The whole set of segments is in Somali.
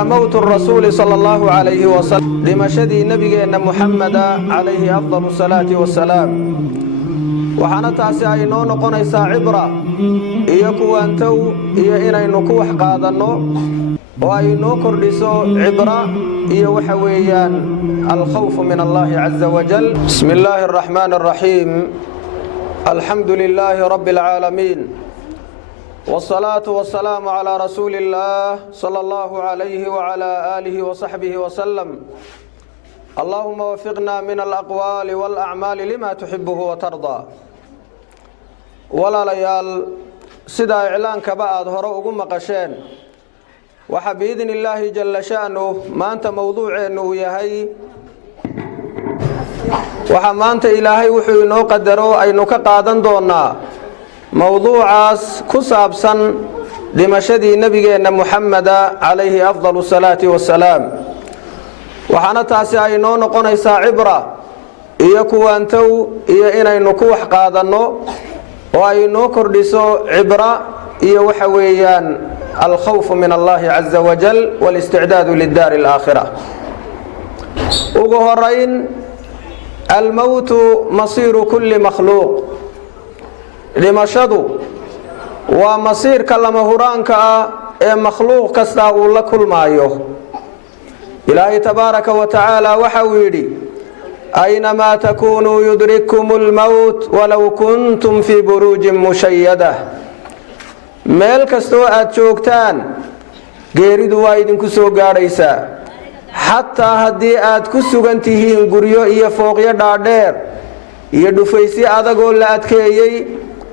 وموت الرسول صلى الله عليه وسلم لمشدي نبينا محمد عليه أفضل الصلاة والسلام وحنا تاسي أي نو نقونيسا عبرة إيكو أنتو إيا إنا نكوح قادنو وأي نو كردسو عبرة إيا وحويان الخوف من الله عز وجل. بسم الله الرحمن الرحيم. الحمد لله رب العالمين والصلاة والسلام على رسول الله صلى الله عليه وعلى آله وصحبه وسلم. اللهم وفقنا من الأقوال والأعمال لما تحبه وترضى. ولا ليال سدا إعلان كبعض هرؤ مقشين وحبيذن الله جل شأنه ما أنت موضوع إنه يهي وحمانت إلهي وحي نو قدروا أي نكقادن دونا موضوع كسابسا لمشدي نبينا محمد عليه أفضل الصلاة والسلام وحنا تاسي أي نو نقونيسا عبرة إيكو أنتو إيا إنا نكوح قادنو وأي نو كردسو عبرة إيا وحويان الخوف من الله عز وجل والاستعداد للدار الآخرة. وقهرين الموت مصير كل مخلوق لمشدو ومصير كلمة هرانك مخلوق كستاء لكل ما يوه إلهي تبارك وتعالى وحويري أينما تكونوا يدرككم الموت ولو كنتم في بروج مشيدة meel kastoo aad joogtaan geeridu waa idinku soo gaadhaysaa xataa haddii aad ku sugan tihiin guryo iyo fooqyo dhaadheer iyo dhufaysyo adagoo la adkeeyey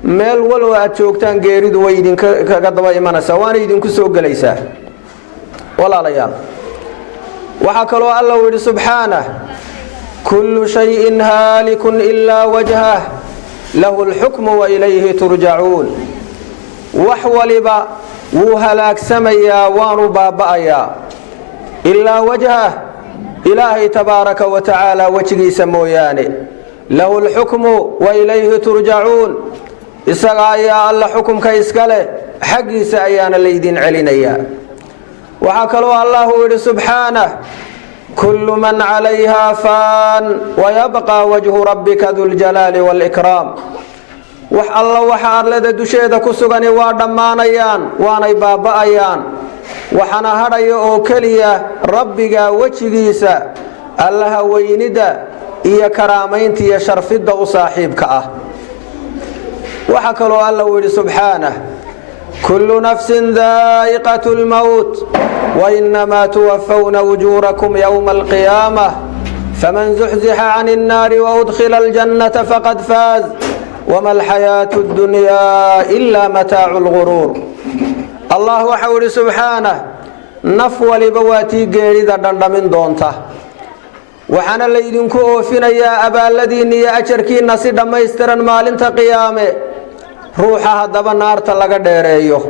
meel walba aad joogtaan geeridu way idinkaga daba imanaysaa waana idinku soo gelaysaa walaalayaal waxaa kaloo alla uu yidhi subxaanah kullu shayin haalikun ilaa wajhah lahu alxukmu wa ilayhi turjacuun wax waliba wuu halaagsamayaa waanu baaba'ayaa ilaa wajhah ilaahay tabaaraka wa tacaala wejigiisa mooyaane lahu alxukmu wa ilayhi turjacuun isaga ayaa alla xukumka iska leh xaggiisa ayaana laydin celinayaa waxaa kaloo allah uu yidhi subxaanah kullu man calayhaa faan wayabqaa wajhu rabbika duljalaali waalikraam wax alla waxa arlada dusheeda ku sugani waa dhammaanayaan waanay baaba'ayaan waxana hadhaya oo keliya rabbiga wejigiisa allaha weynida iyo karaamaynta iyo sharfidda u saaxiibka ah waxa kaloo alla uu yidhi subxaanah kullu nafsin daa'iqatu lmawt wainamaa tuwaffawna ujuurakum yowma alqiyaamah faman zuxzixa cani nnaari waudkhila aljannata faqad faaz وما الحياة الدنيا إلا متاع الغرور. الله وحول سبحانه نفو لبواتي قيريدا دندمين دونته وحنا الليدين كوفنا يا أبا الذين يا أشركين نصيدا ما يسترن مالنت قيامه روحها دبا نار تلقى ديريو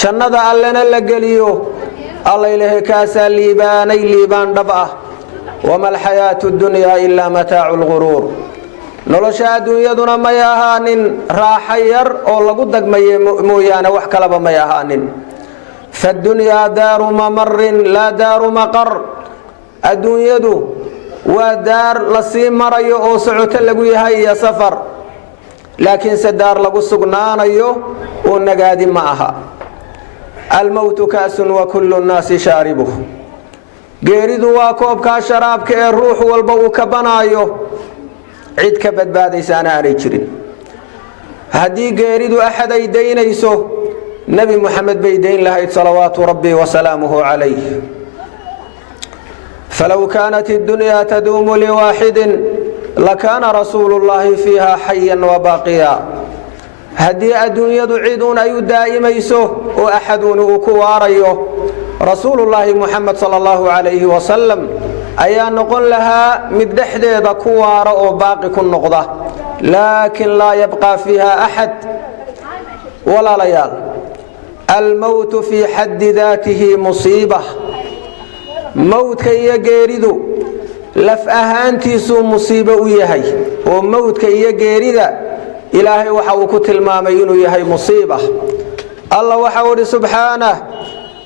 شندا ألنا لقليو الله إله كاسا ليبان دبا وما الحياة الدنيا إلا متاع الغرور. nolosha adduunyaduna may ahaanin raaxa yar oo lagu dagmaye mooyaane wax kalaba may ahaanin fadunyaa daaru mamarin laa daaru maqar adduunyadu waa daar lasii marayo oo socoto lagu yahay iyo safar laakiinse daar lagu sugnaanayo oo nagaadi ma aha almowtu kaasun wa kullu nnaasi shaaribuh geeridu waa koobkaa sharaabka ee ruux walba uu ka banaayo cid ka badbaadaysaana aanay jirin haddii geeridu axad ay daynayso nebi moxamed bay dayn lahayd salawaatu rabbi wasalaamuhu calayh falow kaanat iddunyaa taduumu liwaaxidin lakaana rasuulu llahi fiiha xayan wabaaqiya haddii adduunyadu ciduun ay u daa'imayso oo axaduun uu ku waarayo rasuulullaahi moxamed sala allahu calayhi wasalam ayaa noqon lahaa mid dhexdeeda ku waara oo baaqi ku noqda laakin laa yabqaa fiiha axad walaalayaal almowtu fii xaddi daatihi musiiba mowdka iyo geeridu laf ahaantiisuu musiibo u yahay oo mowdka iyo geerida ilaahay waxa uu ku tilmaamay inuu yahay musiiba الله وحول سبحانه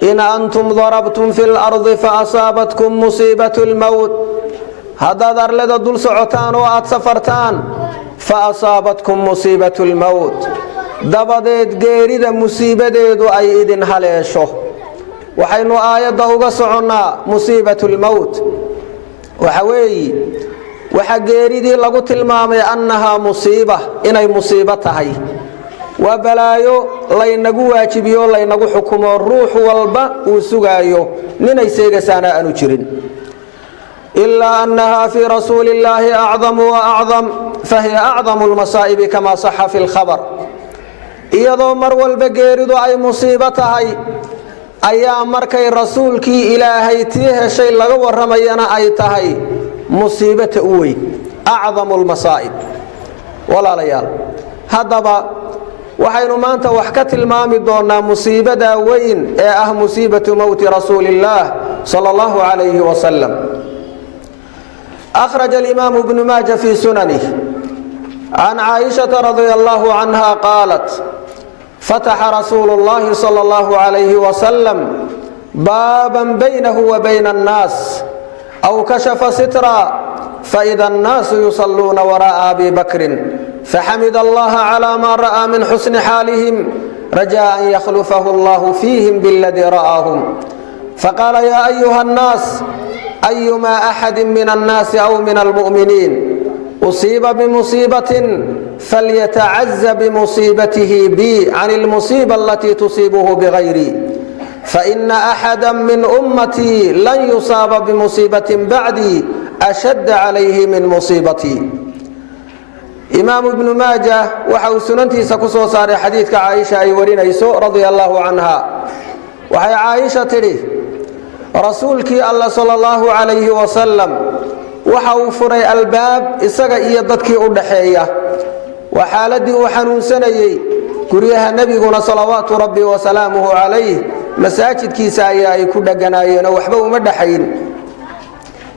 إن أنتم ضربتم في الأرض فأصابتكم مصيبة الموت هذا دار لدى دول سعوتان وآت سفرتان فأصابتكم مصيبة الموت دبدت قيرد مصيبة ديدو أي إذن هليشو وحين آيات وقصعنا مصيبة الموت وحوي وحقيريدي لغو تلمامي أنها مصيبة إني مصيبتهي وبلايو لينغو واجبيو لينغو حكمو الروح والبا وسغايو نيني سيغسانا أنو جرين إلا أنها في رسول الله أعظم وأعظم فهي أعظم المصائب كما صح في الخبر إيضو مرول بقيريدو أي مصيبتهي أيا مركي رسولك إلهي تيه شيء لغو الرمينا أي تهي مصيبة أوي أعظم المصائب ولا ليال هذا waxaynu maanta wax ka tilmaami doonaa musiibada weyn ee ah musiibatu mawt rasuulillah sallallahu alayhi wa sallam akhraj al-imam ibn majah fi sunanihi an aisha radhiyallahu anha qalat fataha rasulullah sallallahu alayhi wa sallam baban baynahu wa bayna an-nas aw kashafa sitra فإذا الناس يصلون وراء أبي بكر فحمد الله على ما رأى من حسن حالهم رجاء أن يخلفه الله فيهم بالذي رآهم فقال يا أيها الناس أيما أحد من الناس أو من المؤمنين أصيب بمصيبة فليتعز بمصيبته بي عن المصيبة التي تصيبه بغيري فإن أحدا من أمتي لن يصاب بمصيبة بعدي أشد عليه من مصيبتي إمام ابن ماجه وحو سننتي سكسو صار حديث عائشة أي ورينيسو رضي الله عنها وحي عائشة تري رسولك الله صلى الله عليه وسلم وحو فري الباب إساق إيادتك أدحية وحالدي وحنون سنيي كريها نبينا صلوات ربي وسلامه عليه مساجد كيسايا أي كل جنايين وحبه مدحين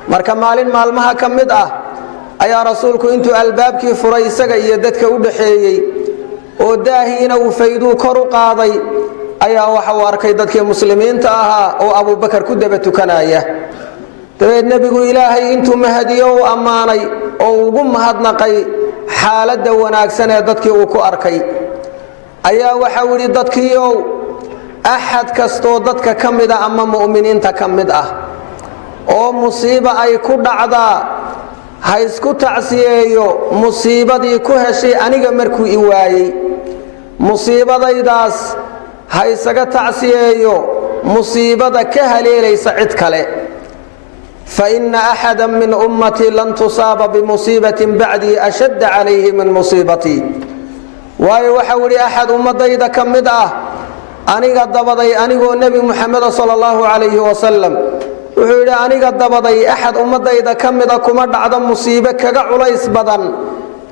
marka maalin maalmaha kamid ah ayaa rasuulku intuu albaabkii furay isaga iyo dadka u dhaxeeyay oo daahiina uu fayduu kor u qaaday ayaa waxa uu arkay dadkii muslimiinta ahaa oo Abu Bakar ku daba tukanaya dabeed nabigu ilaahay intuu mahadiyo u amaanay oo ugu mahadnaqay xaaladda wanaagsan ee dadkii uu ku arkay ayaa waxa uu yiri dadkiiyo ahad kasto dadka kamid ah ama muuminiinta kamid ah oo musiiba ay ku dhacdaa ha isku tacsiyeeyo musiibadii ku heshay aniga markuu i waayay musiibadaydaas ha isaga tacsiyeeyo musiibada ka haleelaysa cid kale fa inna ahadan min ummati lan tusaba bi musibatin ba'di ashadda alayhi min musibati waayo waxa wali ahad ummadayda kamid ah aniga dabaday anigoo nabi muhammad sallallahu alayhi wa sallam wuxuu yiri aniga dabaday ahad ummadayda kamida kuma dhacdo musiibo kaga culays badan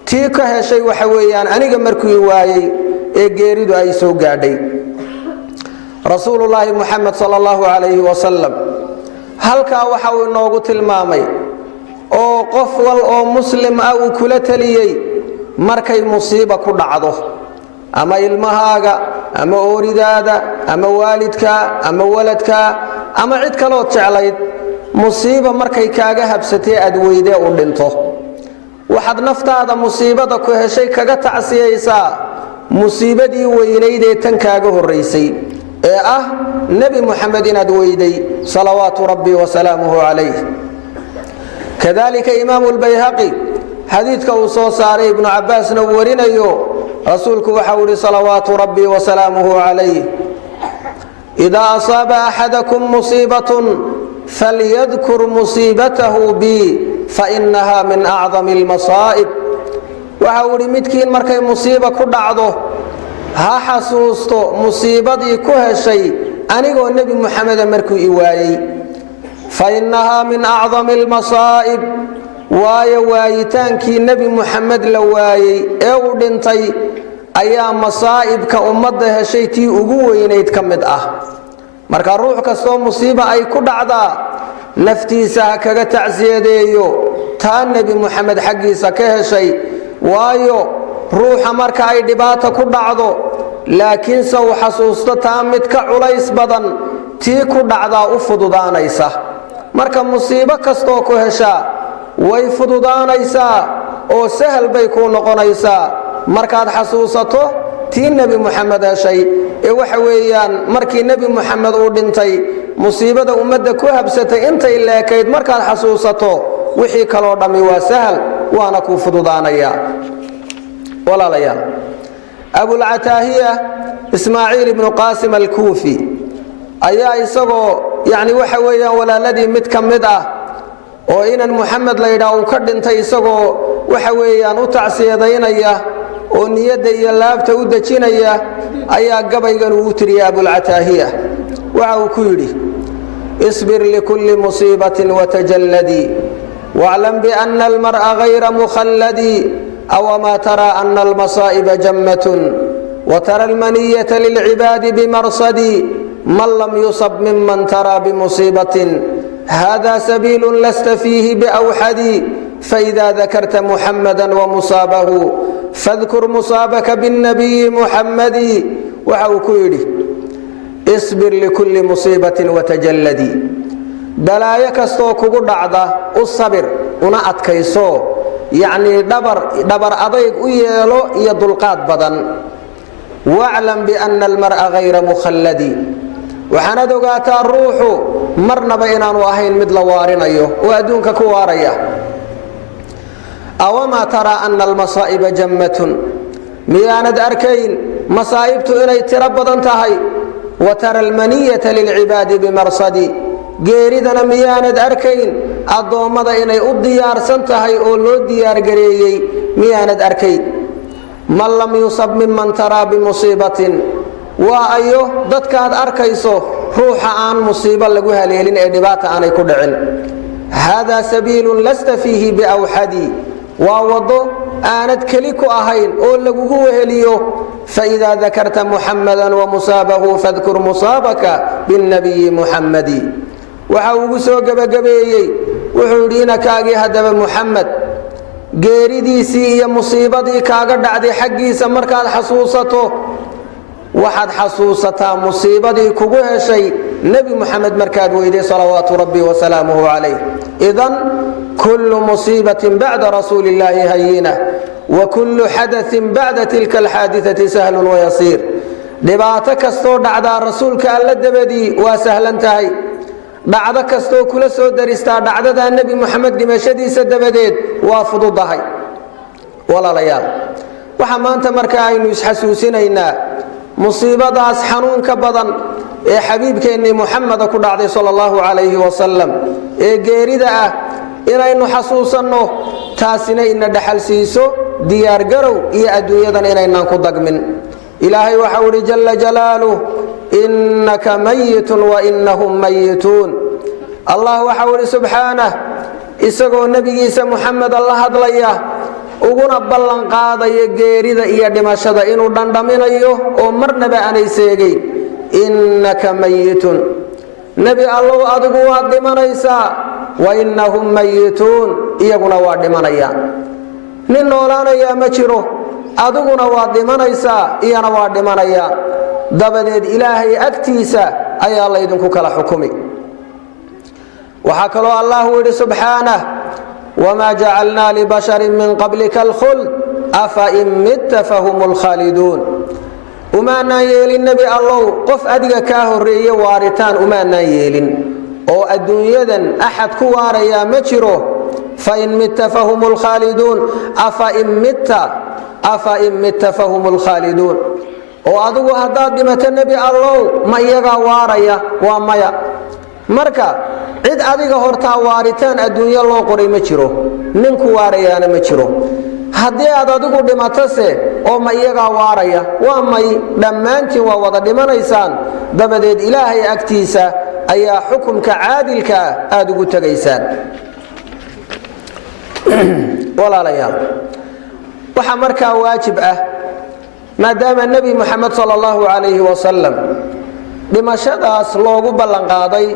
tii ka heshay waxa weeyaan aniga markuu waayay ee geeridu ay soo gaadhay rasuulullaahi muhammad sallallahu alayhi wa sallam halka waxa uu noogu tilmaamay oo qof wal oo muslim ah uu kula taliyay markay musiibo ku dhacdo ama ilmahaaga ama ooridaada ama waalidka ama waladka ama cid kale oo jeclayd musiibo markay kaaga habsatay aad weyde u dhinto waxaad naftaada musiibada ku heshay kaga tacsiyaysaa musiibadii weynayd ee tan kaaga horeysay ee ah nabi muhammad inaad weyday salawaatu rabbi wa salaamuhu alayhi kadalika imam al-bayhaqi hadithka uu soo saaray ibn abbas na warinayo rasuulku waxa uu salawaatu rabbi wa salaamuhu alayhi إذا أصاب أحدكم مصيبة فليذكر مصيبته بي فإنها من أعظم المصائب وحاول متكين مركي مصيبة كل عضو ها حسوستو مصيبة كوها شيء أنيقو النبي محمد مركو إوايي فإنها من أعظم المصائب وايتانكي النبي محمد لوايي أو دنتي ayaa masaa'ibka ummadda heshayti ugu weynayd kamid ah marka ruux kasto musiiba ay ku dhacdaa naftiisa kaga tacsiyadeeyo taa nabi muhammad xaqiisa ka heshay waayo ruuxa marka ay dhibaato ku dhacdo laakiin soo xasuusto taa mid ka culays badan tii ku dhacdaa u fududaanaysa. marka musiibo kastoo ku heshaa way fududaanaysaa oo sahal bay kuu noqonaysaa markaad xasuusato tii nebi muxamed heshay ee waxa weeyaan markii nebi muxamed uu dhintay musiibada ummadda ku habsatay intay leekayd markaad xasuusato wixii kaloo dhammi waa sahal waana kuu fududaanaya. walaalayaal, abulcataahiya ismaaciil ibnu qaasim alkuufi ayaa isagoo waxa weeyaan walaaladii mid ka mid ah oo inan muxamed la yidhaah uu ka dhintay isagoo waxa weeyaan u tacsiyadaynaya oo niyadda iyo laabta u dejinaya ayaa gabaygan uu tiriyay abulcataahiya. waxa uu ku yidhi: isbir likulli musiibatin watajalladii waclam biana almar'a gayra mukhalladii awamaa taraa ana almasaa'iba jammatun watara almaniyata lilcibaadi bimarsadii man lam yusab miman taraa bimusiibatin hada sabiilun lasta fiihi biawxadii faida dakarta muxammadan wamusaabahu fadkur musaabaka binnabiyi muxammadii. waxa uu ku yidhi: isbir likulli musiibatin watajalladii, balaayo kastoo kugu dhacda u sabir una adkayso, dhabar adayg u yeelo iyo dulqaad badan. waclam biana almar'a gayra mukhalladii, waxaanaad ogaataa ruuxu marnaba inaanu ahayn mid la waarinayo oo adduunka ku waaraya. awamaa taraa ana almasaa'iba jammatun, miyaanad arkayn masaa'ibtu inay tiro badan tahay? wa tara almaniyata lilcibaadi bimarsadi, geeridana miyaanad arkayn addoommada inay u diyaarsan tahay oo loo diyaargareeyey miyaanad arkayn? man lam yusab miman taraa bimusiibatin, waa ayo dadkaad arkayso ruuxa aan musiibo lagu haleelin ee dhibaata aanay ku dhicin. haadaa sabiilun lasta fiihi biawxadii, waa waddo aanad keli ku ahayn oo lagugu weheliyo. faidaa dakarta muxammadan wamusaabahu fadkur musaabaka binnabiyi muxammadii. waxa ugu soo gebagabeeyey wuxuu yidhi: inakaagii haddaba muxamed geeridiisii iyo musiibadii kaaga dhacday xaggiisa markaad xasuusato waxaad xasuusataa musiibadii kugu heshay nebi muxamed markaad weyday salawaatu rabbi wasalaamuhu calayh. idan kullu musiibatin bacda rasuuli illaahi hayina wa kullu xadain bacda tilka alxaaditati sahlun wayasiir. dhibaato kastoo dhacdaa rasuulka alla dabadii waa sahlan tahay. dhacdo kastoo kula soo daristaa dhacdadaa nebi muxamed dhimashadiisa dabadeed waa fududahay. walaalayaal, waxaa maanta marka aynu isxasuusinaynaa musiibadaas xanuunka badan ee xabiibkeennii muxameda ku dhacday sala allahu calayhi wasalam ee geerida ah inaynu xasuusanno, taasina ina dhaxal siiso diyaargarow iyo adduunyadan inaynaan ku dagmin. ilaahay waxau idhi jalla jalaaluh: innaka mayitun wa innahum mayituun. allah waxau idhi subxaanah, isagoo nebigiisa muxameda la hadlaya uguna ballan qaadaya geerida iyo dhimashada inuu dhandhaminayo oo marnaba aanay seegayn. innaka mayitun, nebi allow adigu waad dhimanaysaa, wa innahum mayituun, iyaguna waa dhimanayaan. nin noolaanayaa ma jiro, adiguna waad dhimanaysaa, iyana waa dhimanayaan. dabadeed ilaahay agtiisa ayaa laydinku kala xukumi. waxaa kaloo allahu yidhi subxaanah: wamaa jacalnaa libasharin min qablika alkhuld afa in mitta fahum lkhaaliduun. umaanaan yeelin nebi allow qof adiga kaa horreeye waaritaan umaanaan yeelin oo adduunyadan axad ku waarayaa ma jiro. fain mitta fahum lkhaaliduun, afa in mitta fahum lkhaaliduun. oo adigu haddaad dhimato nebi allow ma iyagaa waaraya? waa maya. marka cid adiga hortaa waaritaan adduunyo loo qoray ma jiro, ninku waarayaana ma jiro. haddii aad adigu dhimatose oo ma iyagaa waaraya? waa may. dhammaantiin waa wada dhimanaysaan. dabadeed ilaahay agtiisa ayaa xukunka caadilka ah aad ugu tegaysaan. walaalayaal, waxaa markaa waajib ah maadaama nebi muxamed sala allahu calayhi wasalam dhimashadaas loogu ballanqaaday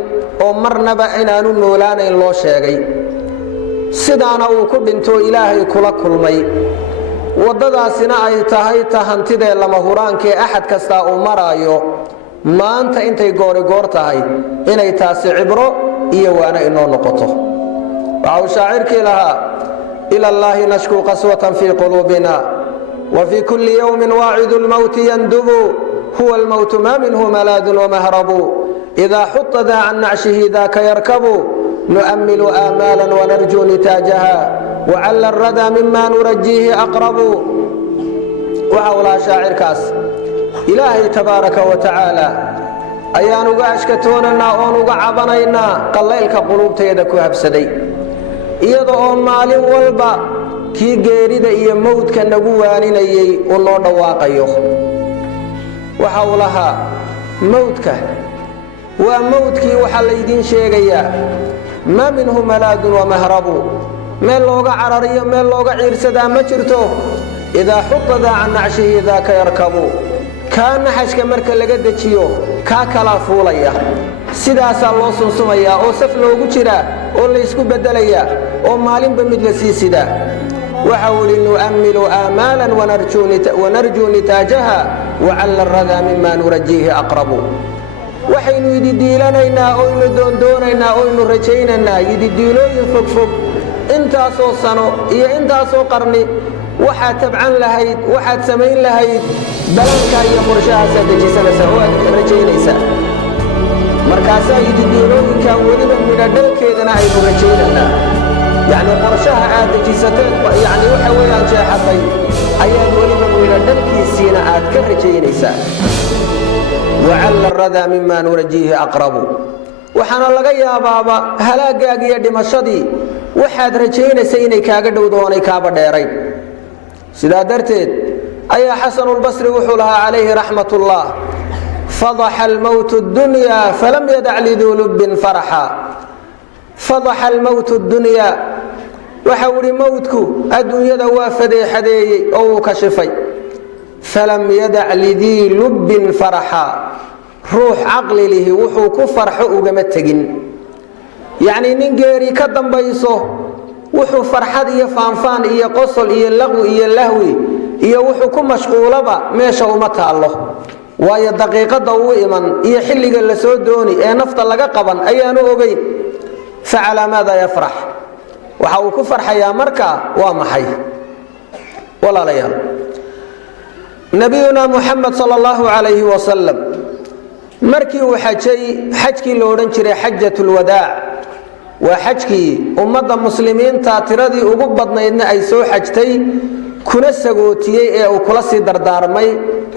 oo marnaba inaanu noolaanayn loo sheegay, sidaana uu ku dhinto ilaahay kula kulmay, waddadaasina ay tahay ta hantidee lama huraankee axad kastaa uu maraayo, maanta intay goor tahay inay taasi cibro iyo waana inoo noqoto. waxa uu shaacirkii lahaa ila allahi nashku qaswatan fii quluubina wa fii kulli yawmin waacidu lmawti yandubu huwa almawtu ma minhu malaadun wamahrabu idaa xuta daa can nacshihi daaka yarkabu nu'ammilu aamaalan wanarjuu nitaajaha wacalla alradaa mima nurajiihi aqrabu. waxa uu lahaa shaacirkaas ilaahay tabaaraka wa tacaala ayaan uga ashkatoonaynaa oon uga cabanaynaa qallaylka quluubteeda ku habsaday, iyada oo maalin walba kii geerida iyo mawdka nagu waaninayay uu noo dhawaaqayo. waxa uu lahaa mawdka waa mawdkii waxaa laydiin sheegayaa maa minhu malaadun wamahrabu, meel looga carariyo meel looga ciirsadaa ma jirto. idaa xutada can nacshihi daaka yarkabu, kaa naxashka marka laga dejiyo kaa kalaa fuulaya. sidaasaa loo sunsumayaa oo saf loogu jiraa oo laysku beddelayaa oo maalinba mid la sii sidaa. waxa uu idhi nu'ammilu aamaalan wanarjuu nitaajaha wacalla alradaa mima nurajiihi aqrabu. waxaynu yididiilanaynaa oynu doondoonaynaa oynu rajaynaynaa yididiilooyin fogfog intaasoo sano iyo intaasoo qarni waxaad tabcan lahayd, waxaad samayn lahayd, dalankaa iyo qorshahaasaad dejisanaysaa oo aad rajaynaysaa. markaasaa yididiilooyinkan weliba midha dhalkeedana aynu rajaynaynaa. yacni qorshaha aad dejisateed yani waxa weeyaan jeexatay ayaad weliba midha dhalkiisiina aad ka rajaynaysaa. wacalla alradaa mima nurajiihi aqrabu. waxaana laga yaabaaba halaagaaga iyo dhimashadii waxaad rajaynaysa inay kaaga dhowdo oonay kaaba dheerayn. sidaa darteed ayaa xasanulbasri wuxuu lahaa calayhi raxmat ullah fadaxa almowtu ddunyaa falam yadac liduu lubbin faraxa. fadaxa almowtu ddunyaa waxau idhi mowdku adduunyada waa fadeexadeeyey oo uu kashifay. falam yadac lidii lubbin faraxa, ruux caqli lihi wuxuu ku farxo ugama tegin. yacnii nin geeri ka dambayso wuxuu farxad iyo faanfaan iyo qosol iyo laqwi iyo lahwi iyo wuxuu ku mashquulaba meesha uma taallo. waayo daqiiqadda uu iman iyo xilliga la soo dooni ee nafta laga qaban ayaanu ogeyn. facalaa maada yafrax, waxa uu ku farxayaa markaa waa maxay? walaalayaal, nabiyuna muxamed sala allahu calayhi wasalam markii uu xajay xajkii la odhan jiray xajatulwadaac, waa xajkii ummadda muslimiinta tiradii ugu badnaydna ay soo xajtay kuna sagootiyey ee uu kula sii dardaarmay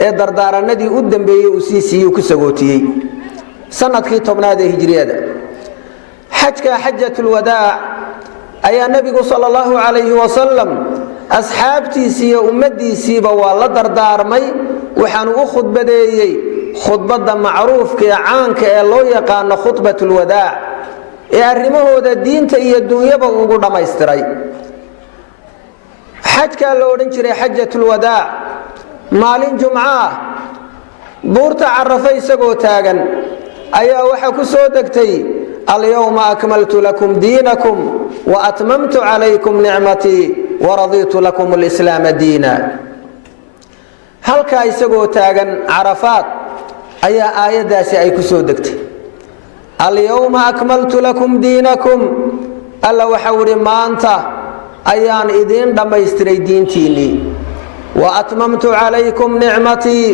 ee dardaaranadii u dambeeyey uu sii siiyey ku sagootiyey sanadkii 10aad ee hijriyada. xajka xajatulwadaac ayaa nebigu sala allahu calayhi wasalam asxaabtiisii iyo ummaddiisiiba waa la dardaarmay, waxaanu u khudbadeeyey khudbadda macruufka ee caanka ee loo yaqaano khudbatulwadaac ee arrimahooda diinta iyo duunyaba ugu dhammaystiray. xajkaa la odhan jiray xajatulwadaac maalin jumco ah buurta Carafa isagoo taagan ayaa waxa ku soo degtay alyawma akmaltu lakum diinakum wa atmamtu calaykum nicmatii wa raditu lakum alislaama diina. halkaa isagoo taagan Carafaad ayaa aayaddaasi ay ku soo degtay alyawma akmaltu lakum diinakum. alla waxau idhi maanta ayaan idiin dhammaystiray diintiinnii, wa atmamtu calaykum nicmatii,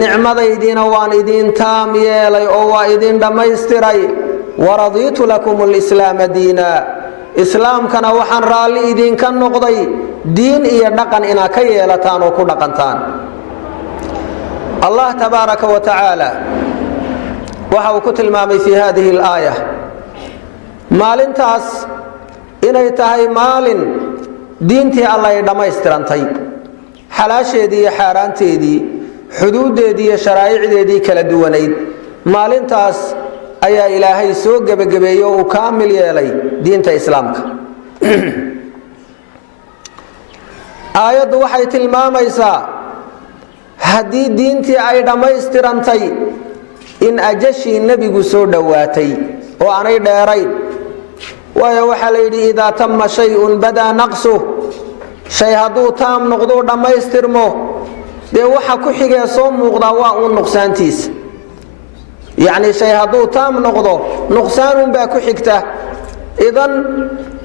nicmadaydiina waan idiin taam yeelay oo waa idiin dhammaystiray, wa radiitu lakum alislaama diina, islaamkana waxaan raalli idinka noqday diin iyo dhaqan inaad ka yeelataan oo ku dhaqantaan. allah tabaaraka wa tacaala waxa uu ku tilmaamay fii hadihi alaaya maalintaas inay tahay maalin diintii alla ay dhammaystirantay, xalaasheedii iyo xaaraanteedii, xuduuddeedii iyo sharaa'icdeedii kala duwanayd. maalintaas ayaa ilaahay soo gebagabeeyey oo uu kaamil yeelay diinta islaamka. aayaddu waxay tilmaamaysaa haddii diintii ay dhammaystirantay in ajashii nebigu soo dhowaatay oo aanay dheerayn. waayo waxaa la yidhi idaa tamma shay-un badaa naqsuh, shay hadduu taam noqduu dhammaystirmo dee waxa ku xigee soo muuqdaa waa uun nuqsaantiisa. يعني شيء هدو تام نقضه نقصان باكو حكته إذن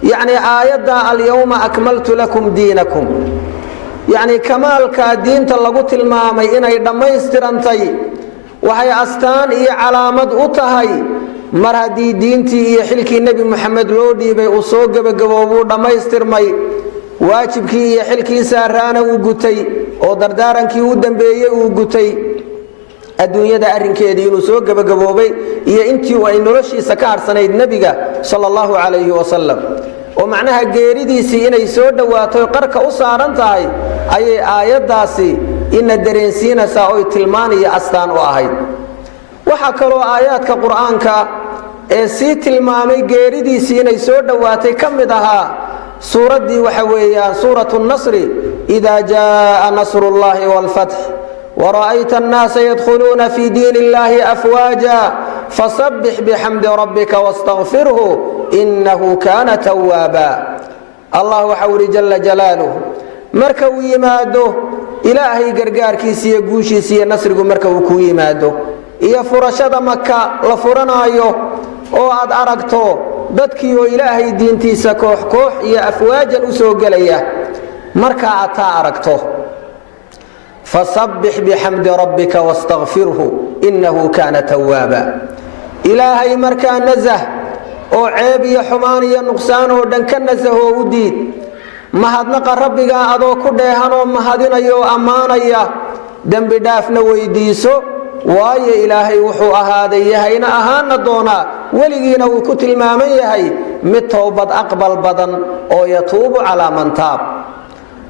يعني آيات اليوم أكملت لكم دينكم يعني كمال كدين تلقوت المامي إنه لما يسترنتي وهي أستان إيه علامة أتهي مرهدي دينتي إيه حلكي النبي محمد لودي بي أصوق بقبوبو لما يسترمي واجبكي إيه حلكي سارانا وقتي أو دردارنكي ودن بيه وقتي الدنيا دا أرنكيدي نسوق بقبوبي إيه انتي وإن رشي سكار سنة النبي صلى الله عليه وسلم ومعناها جيريديسي إنay soo dhawaato qarka u saaran tahay ayay aayadaasi in dareensiina saaoy tilmaaniyo astaan u ahayd waxa kale oo aayadka quraanka ee si tilmaamay geeridiisii inay soo dhawaatay kamid aha suuradii waxa weeyaan suuratu an-nasr idha jaa nasrullahi wal fath ورأيت الناس يدخلون في دين الله أفواجا فسبح بحمد ربك واستغفره إنه كان توابا الله حول جل جلاله مركو يماده إلهي قرقار كيسي قوشي سي نصر مركو كو يماده إيا فرشد مكة لفرنا أيوه أو عد أرقتو dadkiyo ilaahay diintiisa koox koox iyo afwaajan u soo galaya marka aad aragto fasabbih bihamdi rabbika wastaghfirhu innahu kana tawwaba ilaahay marka nazah oo ceeb iyo xumaan iyo nuqsaan oo dhan ka nasaho u diid mahadnaqa rabbiga adoo ku dheehan oo mahadinayo amaanaya dambi dhaafna weydiiso waayo ilaahay wuxuu ahaaday yahayna ahaana doona waligiina uu ku tilmaaman yahay mid toobad aqbal badan oo yatuubu ala man taab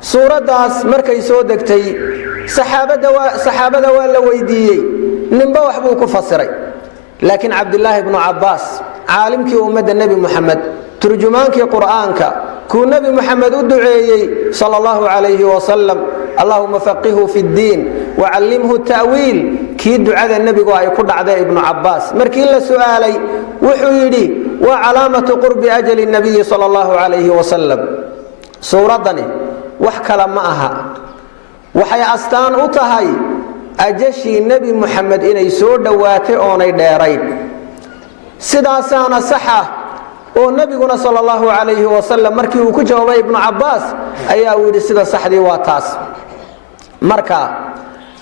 suuradaas markay soo degtay saxaabada waa la weydiiyay ninba wax buu ku fasiray laakiin abdullah ibn abbas caalimkii ummadda nabi muhammad turjumaankii quraanka ku nabi muhammad u duceeyay sallallahu alayhi wa sallam اللهم فقهه في الدين وعلمه التأويل كي دعاء النبي قال يكون عدا ابن عباس مركي له سؤالي وحيدي وعلامة قرب أجل النبي صلى الله عليه وسلم سورتني وحكى معها وحي أستان أتهي أجشي النبي محمد إن يسور دواتي أوني ديرين سداسانا صحة والنبي صلى الله عليه وسلم مركي وكجواب ابن عباس أيها ودي سدا صحدي واتاس مركا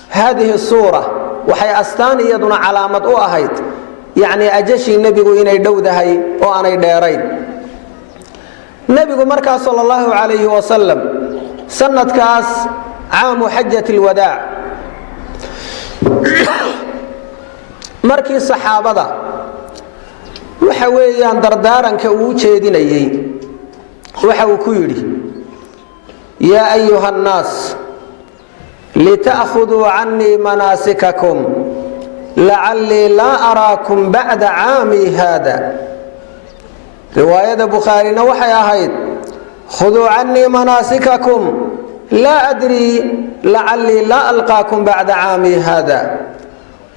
هذه الصورة وحي أستاني يدنا علامة أهيد يعني أجشي النبي إن يدودهي وأنا يديرين النبي مركا صلى الله عليه وسلم سنة كاس عام حجة الوداع مركي الصحابة وحويان دردارا كوجه دينيي وحو كيري يا أيها الناس لتأخذوا عني مناسككم لعلي لا أراكم بعد عامي هذا رواية بخاري وحي أهيد خذوا عني مناسككم لا أدري لعلي لا ألقاكم بعد عامي هذا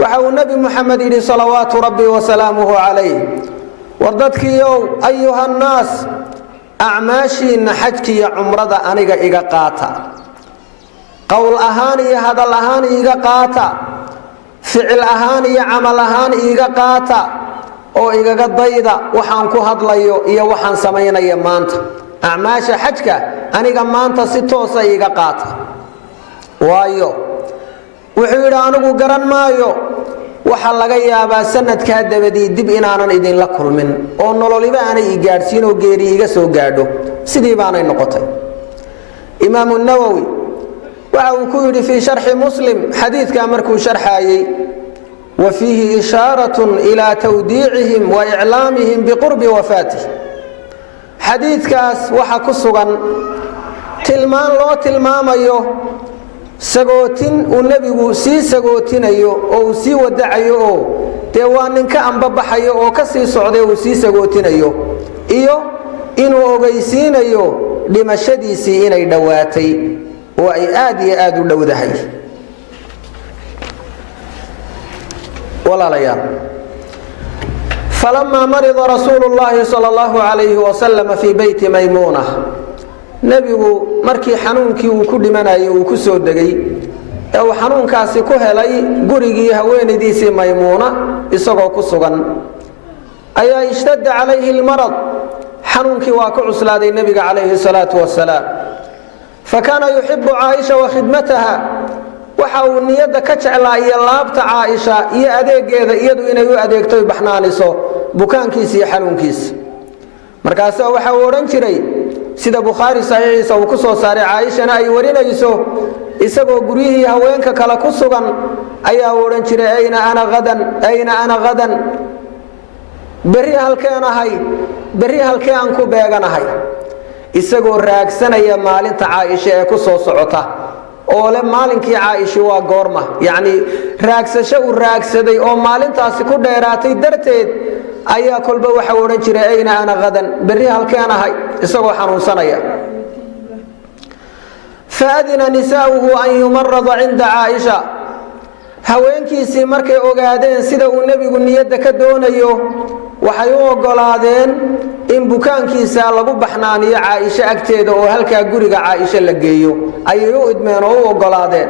وحو النبي محمد صلوات ربي وسلامه عليه وردتك يو أيها الناس أعماشي نحجك يا عمرة أنيقا إيقا قاتا قول أهاني هذا الأهاني إيقا قاتا فعل أهاني عمل أهاني إيقا قاتا أو إيقا قضيدا وحان كوهد ليو إيا وحان سمينا إيا مانتا أعماش حجك أنيقا مانتا ستوسا إيقا قاتا وايو وحيدا أنيقو قران مايو waxa laga yaabaa sanadka dabadii dib inaanan idin la kulmin oo nololiba aanay gaarsiin oo geeri iga soo gaadho sidii baanay noqotay imaam an-nawawi waxa uu ku yiri fi sharh muslim hadithka markuu sharxayay wa fihi isharatun ila tawdi'ihim wa i'lamihim biqurbi wafatihi hadithkaas waxa ku sugan tilmaan loo tilmaamayo sagootin uu nabigu si sagootinayo oo si wadacayo oo deewaaninka amba baxayo oo ka sii socday uu si sagootinayo iyo inuu ogeysiinayo dhimashadiisii inay dhawaatay oo ay aad iyo aad u dhowdahay walaalayaal falamma marida rasuulullaahi sallallahu alayhi wa sallam fi bayti maymunah nabigu markii xanuunkii uu ku dhimanayo uu ku soo degay ee uu xanuunkaasi ku helay gurigii haweenaydiisii Maymuuna isagoo ku sugan ayaa ishtadda calayhi almarad xanuunkii waa ku cuslaaday nabiga calayhi salaatu wasalaam fakana yuhibbu Aisha wa khidmataha waxa uu niyada ka jeclaa iyo laabta Aisha iyo adeegeeda iyadu inay u adeegto baxnaaniso bukaankiisa iyo xanuunkiisa markaas waxa uu oran jiray sida Bukhari saxiixiisa uu ku soo saaray Aisha ay warinayso isagoo guriyihii haweenka kala ku sugan ayaa oran jiray ayna ana gadan bari halkeen ku beeganahay isagoo raagsanaya maalinta Aisha ee ku soo socota oo le maalinkii Aisha waa goorma yani raagsasho uu raagsaday oo maalintaasi ku dheeraatay darteed ayaa kolba waxa oran jiray ayna ana gadan bari halkeen ahay isagoo xanuunsanaya faadina nisaa'uhu an yumarrada 'inda Aisha haweenkiisii markay ogaadeen sida uu nabigu niyada ka doonayo waxay u ogolaadeen in bukaankiisa lagu baxnaaniyo Aisha agteeda oo halka guriga Aisha la geeyo ayay u idmeen oo u ogolaadeen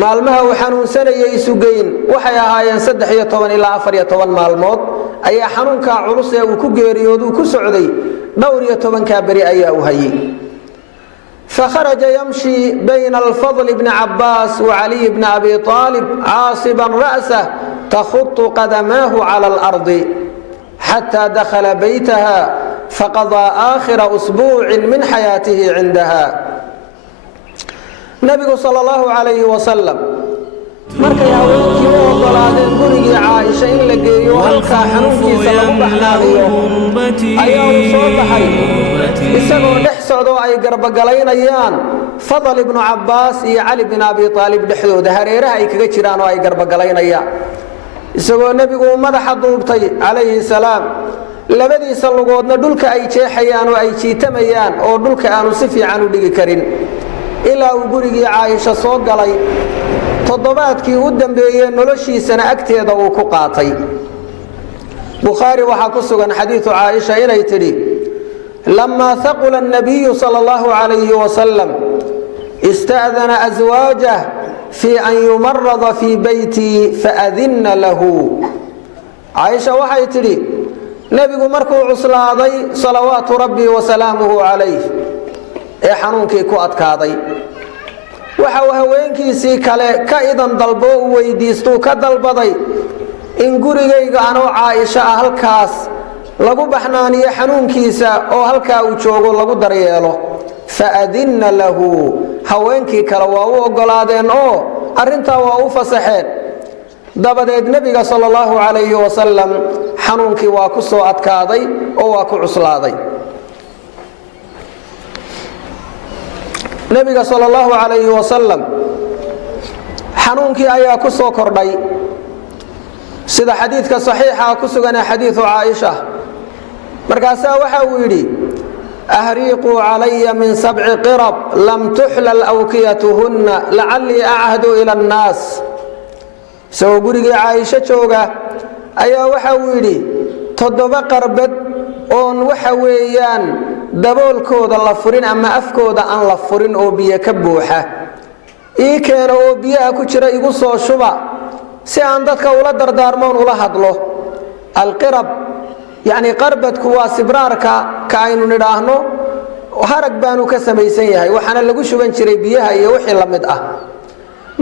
maalmaha uu xanuunsanayay isugeyn waxay ahaayeen 13 ilaa 14 maalmood ayaa xanuunka culus ee uu ku geeriyooday ku socday dhowr iyo 10 bari ayaa u hayay فخرج يمشي بين الفضل بن عباس وعلي بن أبي طالب عاصبا رأسه تخط قدماه على الأرض حتى دخل بيتها فقضى آخر أسبوع من حياته عندها نبي صلى الله عليه وسلم markay haweenkii u ogolaadeen gurigii Aisha in la geeyo halka xanuunkiisa lagu baxnaaniyo ayaa uu soo baxay isagoo dhex socdo ay garbagalaynayaan Fadl ibn Abbas iyo Ali ibn Abi Talib dhexdooda hareeraha ay kaga jiraan oo ay garbagalaynayaan isagoo nabigu madaxa duubtay calayhi salaam labadiisa lugoodna dhulka ay jeexayaan oo ay jiitamayaan oo dhulka aanu si fiican u dhigi karin ilaa uu gurigii Aisha soo galay toddobaadkii u dambeeyay noloshiisana agteeda uu ku qaatay Bukhari waxa ku sugan xadiisu Aisha inay tiri لما ثقل النبي صلى الله عليه وسلم استأذن أزواجه في أن يمرض في بيتي فأذن له عائشة waxay tiri nabigu markuu cuslaaday salawaatu rabbi wa salaamuhu alayhi ee xanuunkii ku adkaaday waxa uu haweenkiisii kale ka idan dalbo u weydiisto ka dalbaday in gurigayga anoo Aisha halkaas lagu baxnaaniyo xanuunkiisa oo halka uu joogo lagu daryeelo faadinna lahu haweenkii kale waa u ogolaadeen oo arinta waa u fasaxeen dabadeed nabiga sallallahu alayhi wasallam xanuunkii waa ku soo adkaaday oo waa ku cuslaaday nabiga sallallahu alayhi wasallam xanuunkii ayaa ku soo kordhay sida xadiidka saxiixa ku sugan xadiisu Aisha markaas waxa uu yiri ahriqu alayya min 7 qirab lam tuhlal awqiyatuhunna la'alli a'hadu ila an-nas soo guriga Aisha jooga ayaa waxa uu yiri 7 qarbad oo waxa weeyaan daboolkooda la furin ama afkooda aan la furin oo biyo ka buuxa ii keeno oo biyaha ku jira igu soo shuba si aan dadka ula dardaarmoon ula hadlo alqirab yani qarbadku waa sibraarka ka aynu nidhaahno harag baanu ka samaysan yahay waxana lagu shuban jiray biyaha iyo wixii la mid ah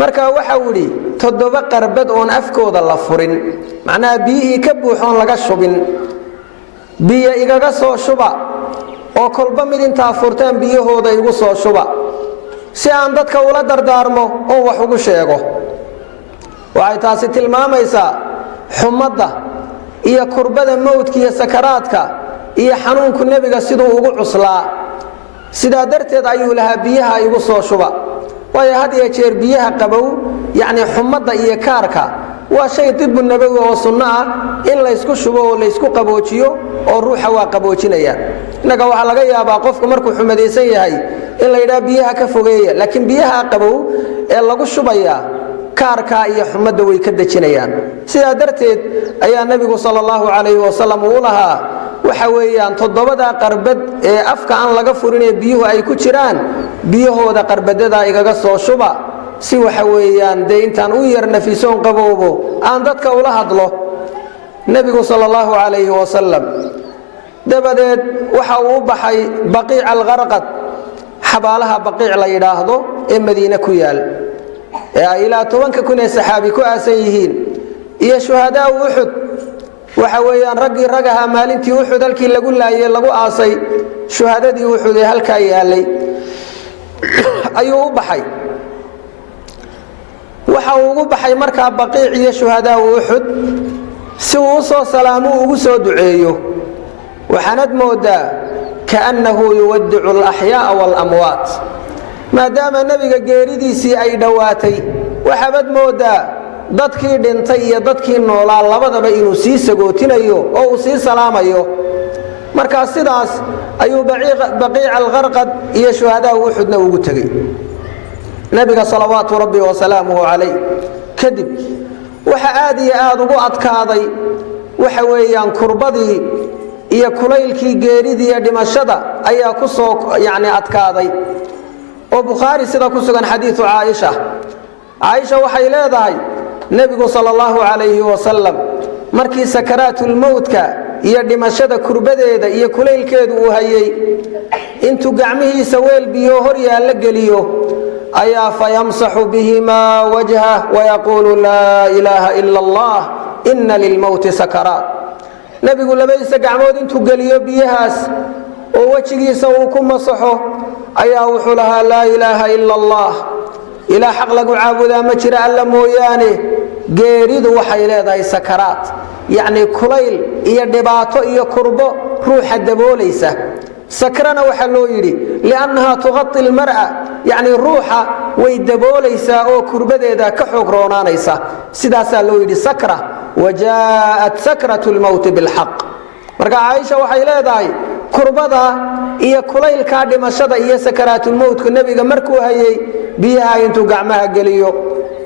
marka waxa uu yiri 7 qarbad oo afkooda la furin macnaa biyihii ka buuxoon laga shubin biyo igaga soo shuba oo kolba mid inta furtaan biyahooda igu soo shuba si aan dadka ula dardaarmo oo wax ugu sheego waxay taasi tilmaamaysaa xumadda iyo kurbada mawdka iyo sakaraadka iyo xanuunka nabiga sidoo ugu cuslaa sida darteed ayuu lahaa biyaha igu soo shuba way hadiya jeer biyaha qabow yani xumadda iyo kaarka waa shay dib nabawi oo sunna ah in la isku shubo oo la isku qaboojiyo oo ruuxa waa qaboojinaya inaga waxa laga yaabaa qofku markuu xumadeysan yahay in la yiraahdo biyaha ka fogeeya laakiin biyaha qabow ee lagu shubaya kaarka iyo xumadda way ka dajinayaan sida darteed ayaa nabigu sallallahu alayhi wasallam uu lahaa waxa weeyaan 7 qarbad ee afka aan laga furin ee biyuhu ay ku jiraan biyahooda qarbadada igaga soo shuba si waxa weeyaan dee intaan u yar nafisoon qaboobo aan dadka ula hadlo nebigu sallallahu alayhi wasallam dabadeed waxa uu baxay baqiic al-gharqad xabaalaha baqiic la yiraahdo ee Madiina ku yaal ee ilaa 10,000 saxaabi ku aasan yihiin iyo shuhadaa Uhud waxa weeyaan ragaha maalintii Uhud halkii lagu laayay lagu aasay shuhadadii Uhud ee halka yaalay ayuu u baxay waxa uu ugu baxay markaa baqiic iyo shuhadaa Uhud si uu soo salaamo ugu soo duceeyo waxaanad moodaa kaannahu yuwaddi'u al-ahyaa wal-amwaat maadaama nabiga geeridiisii ay dhawaatay waxaad moodaa dadkii dhintay iyo dadkii noolaa labadaba inuu sii sagootinayo oo uu sii salaamayo marka sidaas ayuu baqiic al-gharqad iyo shuhadaa Uhudna ugu tagay nabiga salawaatu rabbi wa salaamuhu alayhi kadib waxa aad iyo aad ugu adkaaday waxa weeyaan kurbadii iyo kulaylkii geeridii iyo dhimashada ayaa ku soo adkaaday oo Bukhari sida ku sugan xadiisu Aisha waxay leedahay nabigu sallallahu alayhi wa sallam markii sakaraatul mawtka iyo dhimashada kurbadeeda iyo kulaylkeedu uu hayay intuu gacmihiisa weel biyo hor yaal galiyo ayaa fayamsahu bihima wajha wa yaqulu la ilaha illa allah inna lil mawti sakarat nabigu labaysa gacmood intuu galiyo biyahaas oo wajigiisa uu ku masaxo ayaa wuxuu lahaa la ilaha illa allah ila xaq lagu caabudaa ma jira alla mooyaane geeridu waxay leedahay sakaraat yani kulayl iyo dhibaato iyo kurbo ruuxa daboolaysa sakrana waxa loo yiri li'annaha tughatti al-mar'a yani ruuxa way daboolaysa oo kurbadeeda ka xoog roonaanaysa sidaas loo yiri sakra wajaa'at sakratul maut bil haqq marka Aisha waxay leedahay kurbada iyo kulaylka dhimashada iyo sakaraatul mawtka nabiga markuu hayay biyaha intuu gacmaha galiyo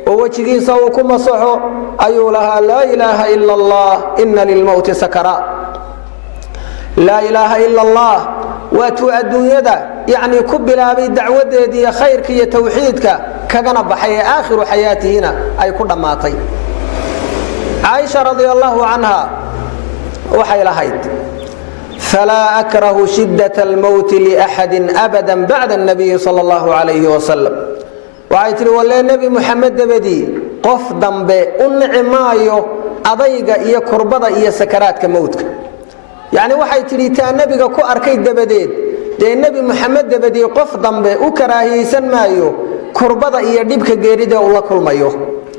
oo wajigiisa uu ku masaxo ayuu lahaa la ilaha illa allah inna lil mawti sakarat la ilaha illa allah waatu adduunyada yani ku bilaabay dacwadeedii khayrka iyo tawxiidka kagana baxay aakhiru xayaatihina ay ku dhamaatay Aisha radiyallahu anha waxay lahayd فلا أكره شدة الموت لأحد أبدا بعد النبي صلى الله عليه وسلم وعيتري والله النبي محمد دبدي قف ضمبه النعمايو أضيق إيا كربضة إيا سكرات كموتك يعني وحيتري تا النبي كو أركي دبديد دي النبي محمد دبدي قف ضمبه وكراهي سنمايو كربضة إيا ديبك قيريده الله كل مايو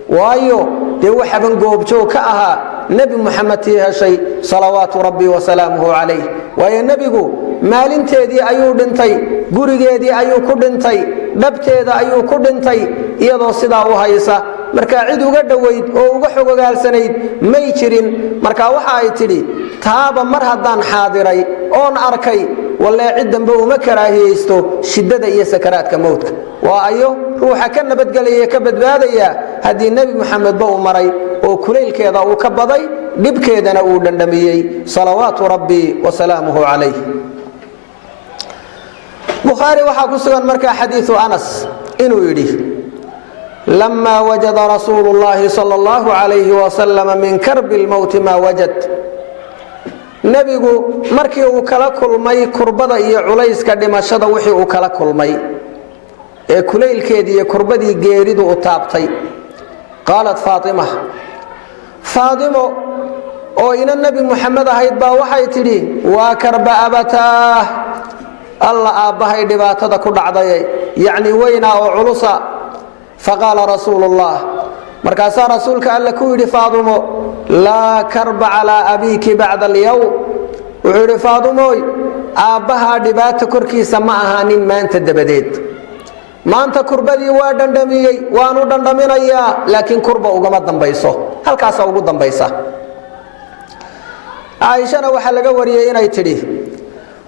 وايو دي وحبن قوبتو كأها نبي محمد تيها شيء صلوات ربي وسلامه عليه ويا نبيغو maalinteedii ayuu dhintay gurigeedii ayuu ku dhintay dhabteeda ayuu ku dhintay iyadoo sidaa u haysa marka cid uga dhaweyd oo uga xogogaalsanayd may jirin marka waxa ay tiri taaba mar haddaan xaadiray oon arkay walaa cid dambe uma karaahiyeysto shiddada iyo sakaraadka mawdka waa ayo ruuxa ka nabadgelaya ka badbaadaya haddii nabi maxamed ba u maray oo kuleylkeeda uu ka baday dhibkeedana uu dhandhamiyey salawaatu rabbi wa salaamuhu calayhi بخاري وحاكسوا مركا حديث أنس إنه يدي لما وجد رسول الله صلى الله عليه وسلم من كرب الموت ما وجد نبيغو مركي وكلاكل مي كربدا إيا عليس كدمشد وحي وكلاكل مي كليل كيدي كربدي جيريد وطابتي قالت فاطمة أو إن النبي محمد هيدبا وحي تدي وكرب أبتاه الله أبهي دباتة كدعضي يعني وين أو علصا فقال رسول الله مركاسا رسولك قال لك ويدي فاطمة لا كرب على أبيك بعد اليوم ويدي فاطمة أبها دباتة كركي سمعها نين ما أنت دبديد ما أنت كربدي ودندمي وانو دندمين أيها لكن كربة وقمت دنبيسو هل كاسا وقود دنبيسا عائشة وحلق وريين أيتري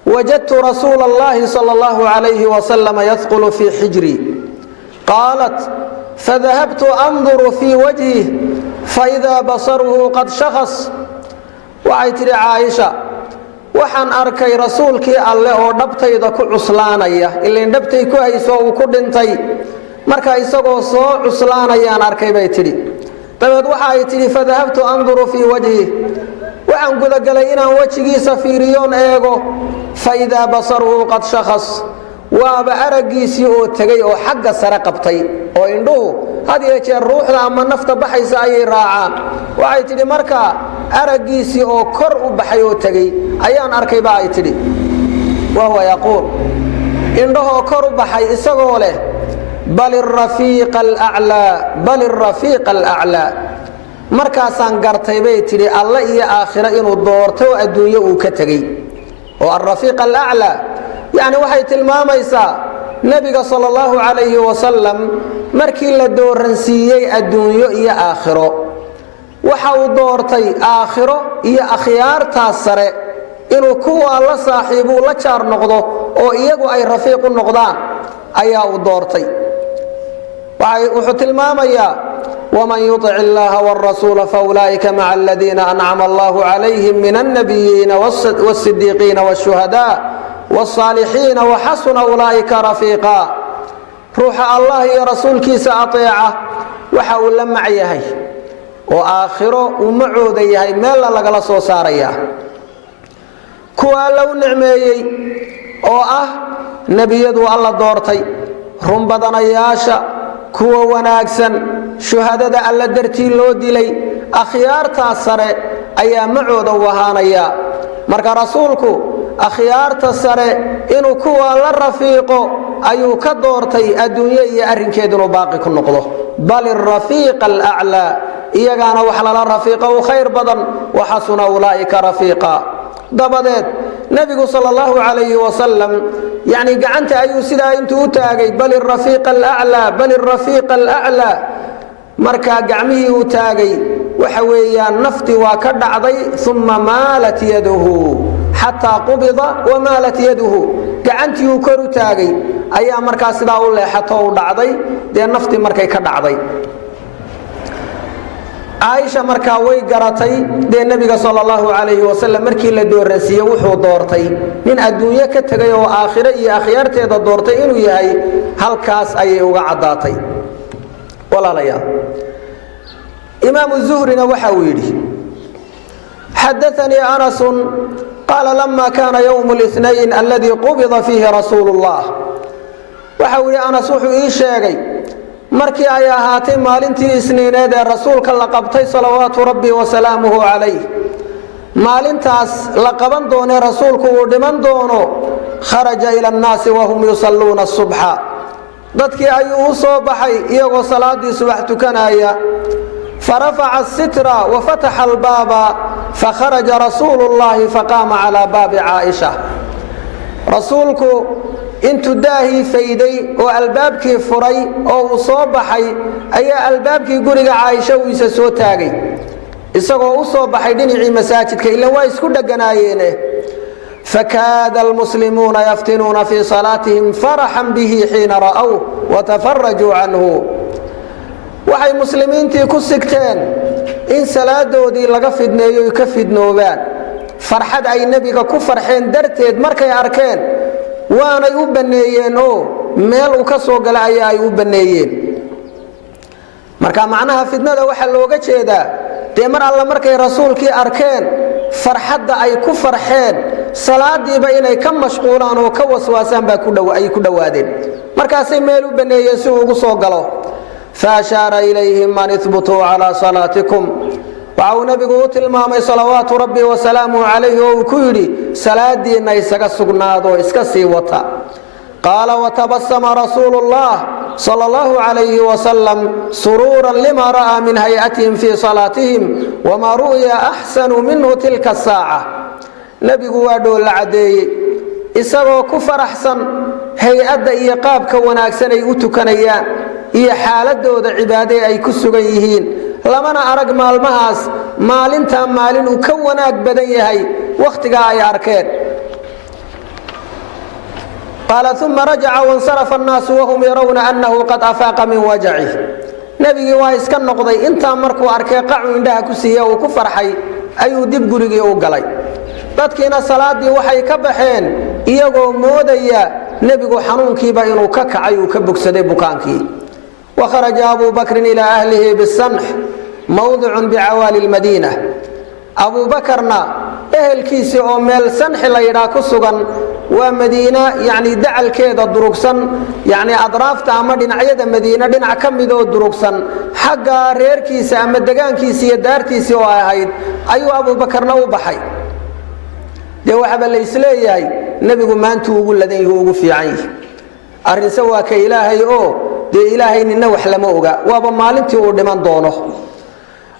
وجدت رسول الله صلى الله عليه وسلم يثقل في حجري قالت فذهبت أنظر في وجهه فإذا بصره قد شخص وعيتري عائشة وحن أركي رسولك الله ودبتي ذا كعصلانية اللي ندبتي كويسو وكدنتي marka isagoo soo cuslaanayaan arkay bay tidhi dabeed waxa ay tidhi fadahabtu anduru fii wajhi waxaan gudagalay inaan wejigiisa fiiriyoon eego faidaa basaruhu qad shakhas waaba araggiisii oo tegay oo xagga sare qabtay oo indhuhu had iyo jeer ruuxda ama nafta baxaysa ayay raacaan waxay tidhi markaa araggiisii oo kor u baxay oo tegey ayaan arkay ba ay tidhi wahuwa yaquul indhahoo kor u baxay isagoo leh bal irafiiqa alaclaa markaasaan gartay bay tidhi alla iyo aakhiro inuu doorto oo adduunyo uu ka tegey oo alrafiiq alaclaa yacni waxay tilmaamaysaa nebiga sala allahu calayhi wasalam markii la dooransiiyey adduunyo iyo aakhiro waxa uu doortay aakhiro iyo akhyaartaas sare inuu kuwaa la saaxiibuu la jaar noqdo oo iyagu ay rafiiq u noqdaan ayaa uu doortay wuxuu tilmaamayaa waman yutic illaha wاrasuula faulaa'ika maca aladiina ancama allahu calayhim min alnabiyiina wاsidiiqiina wاshuhadaa wاsaalixiina waxasuna ulaa'ika rafiiqa ruuxa allah iyo rasuulkiisa ateeca waxa uu la mac yahay oo aakhiro uu macooda yahay meella lagala soo saaraya kuwa alla u nicmeeyey oo ah nebiyadu alla doortay run badanayaasha kuwa wanaagsan shuhadada alla dartii loo dilay akhyaartaas sare ayaa macooda u ahaanaya marka rasuulku akhyaarta sare inuu kuwa la rafiiqo ayuu ka doortay adduunyo iyo arrinkeedunu baaqi ku noqdo bal irafiiqa alaclaa iyagaana wax lala rafiiqa u khayr badan waxasuna ulaa'ika rafiiqa dabadeed nebigu sala allahu calayhi wasalam yacni gacanta ayuu sidaa intuu u taagay bal irafiiqa alaclaa markaa gacmihii uu taagay waxa weeyaan naftii waa ka dhacday uma maalat yaduhu xataa qubida wamaalat yaduhu gacantii uu kor u taagay ayaa markaa sidaa u leexato u dhacday dee naftii markay ka dhacday caaisha markaa way garatay dee nebiga sala allahu calayhi wasalam markii la dooransiiyey wuxuu doortay nin adduunyo ka tegay oo aakhiro iyo akhyaarteeda doortay inuu yahay halkaas ayay uga caddaatay walaalayaal imaamu zuhrina waxa uu yidhi xadaanii anasun qaala lama kaana yowmu linayn aladii qubida fiihi rasuulu llah waxa uu yidhi anas wuxuu ii sheegay markii ay ahaatay maalintii isniineed ee rasuulka la qabtay salawaatu rabbi wasalaamuhu calayh maalintaas la qaban doonee rasuulku uu dhiman doono kharaja ila annaasi wahum yusalluuna asubxa dadkii ayuu u soo baxay iyagoo salaaddii subax tukanaya farafaca asitra wafataxa albaaba fakharaja rasuulu llahi faqaama calaa baabi caaisha rasuulku intuu daahii fayday oo albaabkii furay oo uu soo baxay ayaa albaabkii guriga caaisha uu isa soo taagay isagoo u soo baxay dhinacii masaajidka ilan waa isku dhegganaayeene fakaada almuslimuuna yaftinuuna fii salaatihim faraxan bihi xiina ra'ow watafarajuu canhu waxay muslimiintii ku sigteen in salaadoodii laga fidneeyo ay ka fidnoobaan farxad ay nebiga ku farxeen darteed markay arkeen waanay u banneeyeen oo meel uu ka soo gala ayaa ay u banneeyeen marka macnaha fidnada waxaa looga jeedaa dee mar alla markay rasuulkii arkeen farxadda ay ku farxeen salaadiiba inay ka mashquulaan oo ka waswaasaan baa ay ku dhowaadeen markaasay meel u banneeyeen si uu ugu soo galo faashaara ilayhim an ihbutuu calaa salaatikum waxa uu nebigu u tilmaamay salawaatu rabbi wasalaamuhu calayhi oo uu ku yidhi salaadiinna isaga sugnaadoo iska sii wata qaala watabasama rasuulu llah sala allahu calayhi wasalam suruuran lima ra'aa min hay'atihim fii salaatihim wamaa ru'ya axsanu minhu tilka asaaca nebigu waa dhoolla caddeeyey isagoo ku faraxsan hay-adda iyo qaabka wanaagsan ay u tukanayaan iyo xaaladooda cibaadee ay ku sugan yihiin lamana arag maalmahaas maalintaa maalin uu ka wanaag badan yahay wakhtigaa ay arkeen qaala uma rajaca wansarafa annaasu wahum yarawna annahu qad afaaqa min wajacih nebigii waa iska noqday intaa markuu arkay qacu indhaha ku siiye uu ku farxay ayuu dib gurigii u galay dadkiina salaaddii waxay ka baxeen iyagoo moodaya nebigu xanuunkiiba inuu ka kacay uu ka bogsaday bukaankii وخرج أبو بكر إلى أهله بالسنح موضع بعوالي المدينة أبو بكرنا أهل كيسي أو ميل سنح لا يراكو سغن ومدينة يعني دعل كيدا دروكسن يعني أضرافتا أما دينعيدا مدينة دينع كميدو دروكسن حقا رير كيسي أما دقان كيسي دار كيسي وآهايد أيو أبو بكرنا وبحي دي وحبا ليسليهي نبي ما أنتو وقول لديه وقول في عيه أرن سواك إلهي أو دي إلهي إننا وحلموغا وابا مالنتي ودمان دونه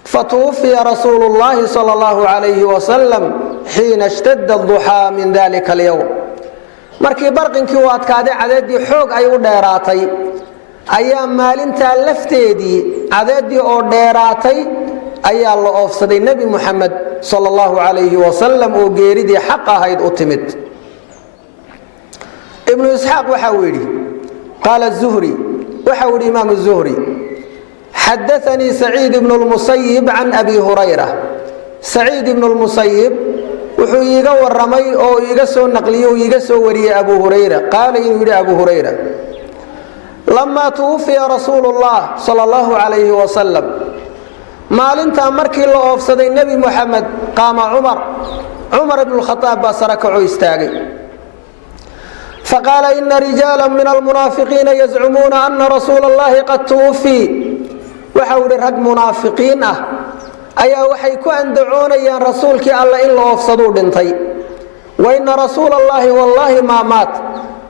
فتوفي رسول الله صلى الله عليه وسلم حين اشتد الضحى من ذلك اليوم markii barqinkii uu adkaaday cadeedii xoog ay u dheeraatay ayaa maalinta lafteedii cadeedii oo dheeraatay ayaa la oofsaday nabi Muhammad sallallahu alayhi wa sallam oo geeridii xaq ahayd u timid ibn Ishaq waxa uu yiri qala az-Zuhri waxa uu imam az-Zuhri حدثني سعيد بن المسيب عن أبي هريرة سعيد بن المسيب wuxuu iiga waramay oo iiga soo naqliyo iiga soo wariyay Abu Hurayra qaal inuu yiri Abu Hurayra lamma tuufiya Rasuulullah sallallahu alayhi wa sallam maalinta markii la oofsaday nabi Muhammad qaama Umar ibn al-Khattab basaraka istaagay فقال إن رجالا من المنافقين يزعمون أن رسول الله قد توفي وحول رج منافقين ayaa waxay ku andacoonayaan rasuulkii alla in la oofsado dhintay wa inna rasuulallahi wallahi ma maat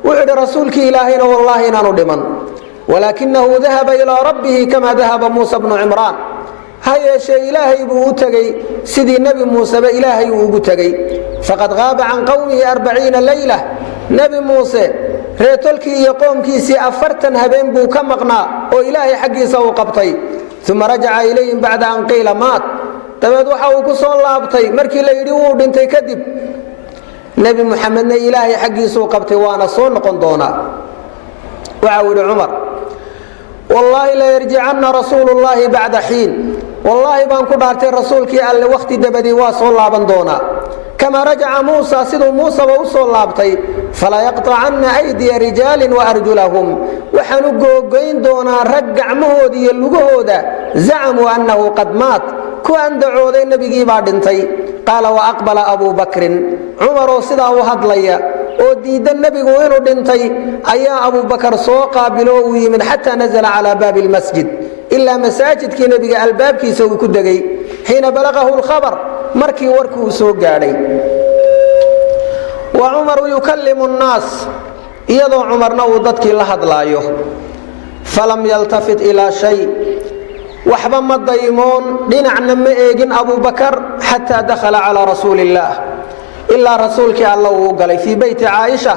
wuxuu rasuulkii ilaahayna wallahi inaanu dhiman walakinahu dhahaba ila rabbih kama dhahaba Muusa ibn Imraan hayeeshe ilaahay buu u tagay sidii nabi Muusa ba ilaahay ugu tagay faqad ghaaba an qawmihi 40 layla nabi Muusa reetolkii iyo qoomkiisii 40 habeen buu ka maqnaa oo ilaahay xaqiisa uu qabtay ثم رجع إليهم بعد أن قيل مات تبعد وحاو كسون لابطي مركي لا يريو دنتي كذب نبي محمد إلهي حقي سوق قبتي وانا صون قندونا وعود عمر والله لا يرجعن رسول الله بعد حين والله بان كدارتي رسولك ألا وقت دبدي واصول لابندونا كما رجع موسى سيدو موسى وصول لابطي فلا يقطعن أيدي رجال وأرجلهم وحنو قوقين دونا رجع مهودي اللقهودا زعموا أنه قد مات كوان دعوا ذي النبي بعد انتي قال وأقبل أبو بكر عمر سيدا وهدليا وديد النبي وينو دنتي أيا أبو بكر سوقا بلوي من حتى نزل على باب المسجد إلا مساجد كي نبي الباب كي سوق كدقي حين بلغه الخبر مركي وركو سوق علي وعمر يكلم الناس يدعو عمر نوضتك لحد لايه فلم يلتفت إلى شيء وحبا ما الضيمون دينعنا مئيقن أبو بكر حتى دخل على رسول الله إلا رسولك الله قال في بيت عائشة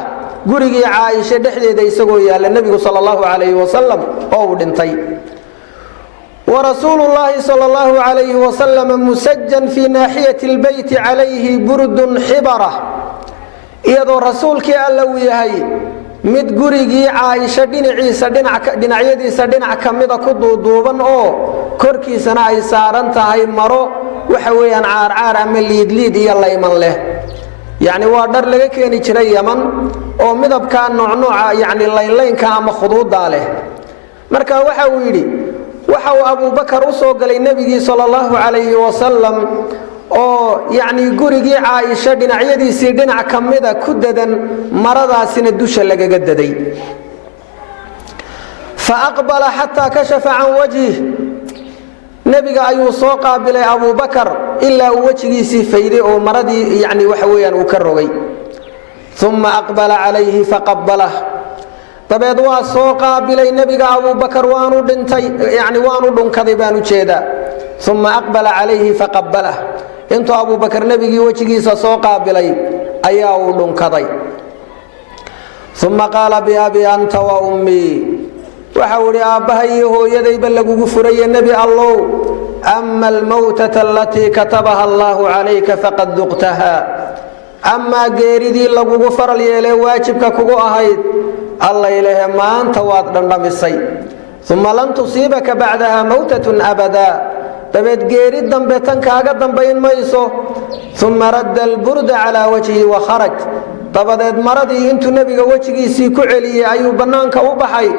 قرقي عائشة دحدي دي سقويا للنبي صلى الله عليه وسلم أو دنتي ورسول الله صلى الله عليه وسلم مسجن في ناحية البيت عليه برد حبرة iyadoo rasuulkii alla uu yahay mid gurigii Aisha dhinacyadiisa dhinac kamida ku duuduuban oo korkiisana ay saaran tahay maro waxa weeyaan caar ama liid iyo layman leh yani waa dhar laga keeni jiray Yaman oo midabka nooca yani laylaynka ama khuduuda leh marka waxa uu yiri waxa uu Abu Bakar u soo galay nabigii sallallahu alayhi wa sallam oo yani gurigii Aisha dhinacyadiisii dhinac kamida ku dadan maradaasina dusha lagaga daday فأقبل حتى كشف عن وجهه نبي أيو سوق قابل أبو بكر إلا وجهه فيدي أو مردي يعني وحويا وكرغي ثم أقبل عليه فقبله طبعا سوق قابل نبي أبو بكر وانو دنتي يعني وانو دن كذبان جيدا ثم أقبل عليه فقبله انتو أبو بكر نبي وجهه سوق قابل أياو دن كذي ثم قال بأبي أنت وأمي وحوري أبهيه يدي بلغو فري النبي الله أما الموتة التي كتبها الله عليك فقد ذقتها أما غيردي لغو فرل يلي واجبك كغو أهيد الله إليه ما أنت واضن بمسي ثم لن تصيبك بعدها موتة أبدا تبيت غيرد دنبتن كاغا دنبين ميسو ثم رد البرد على وجهه وخرج طبعا مرضي انتو نبي وجهي سي كعلي أيو بنانك وبحي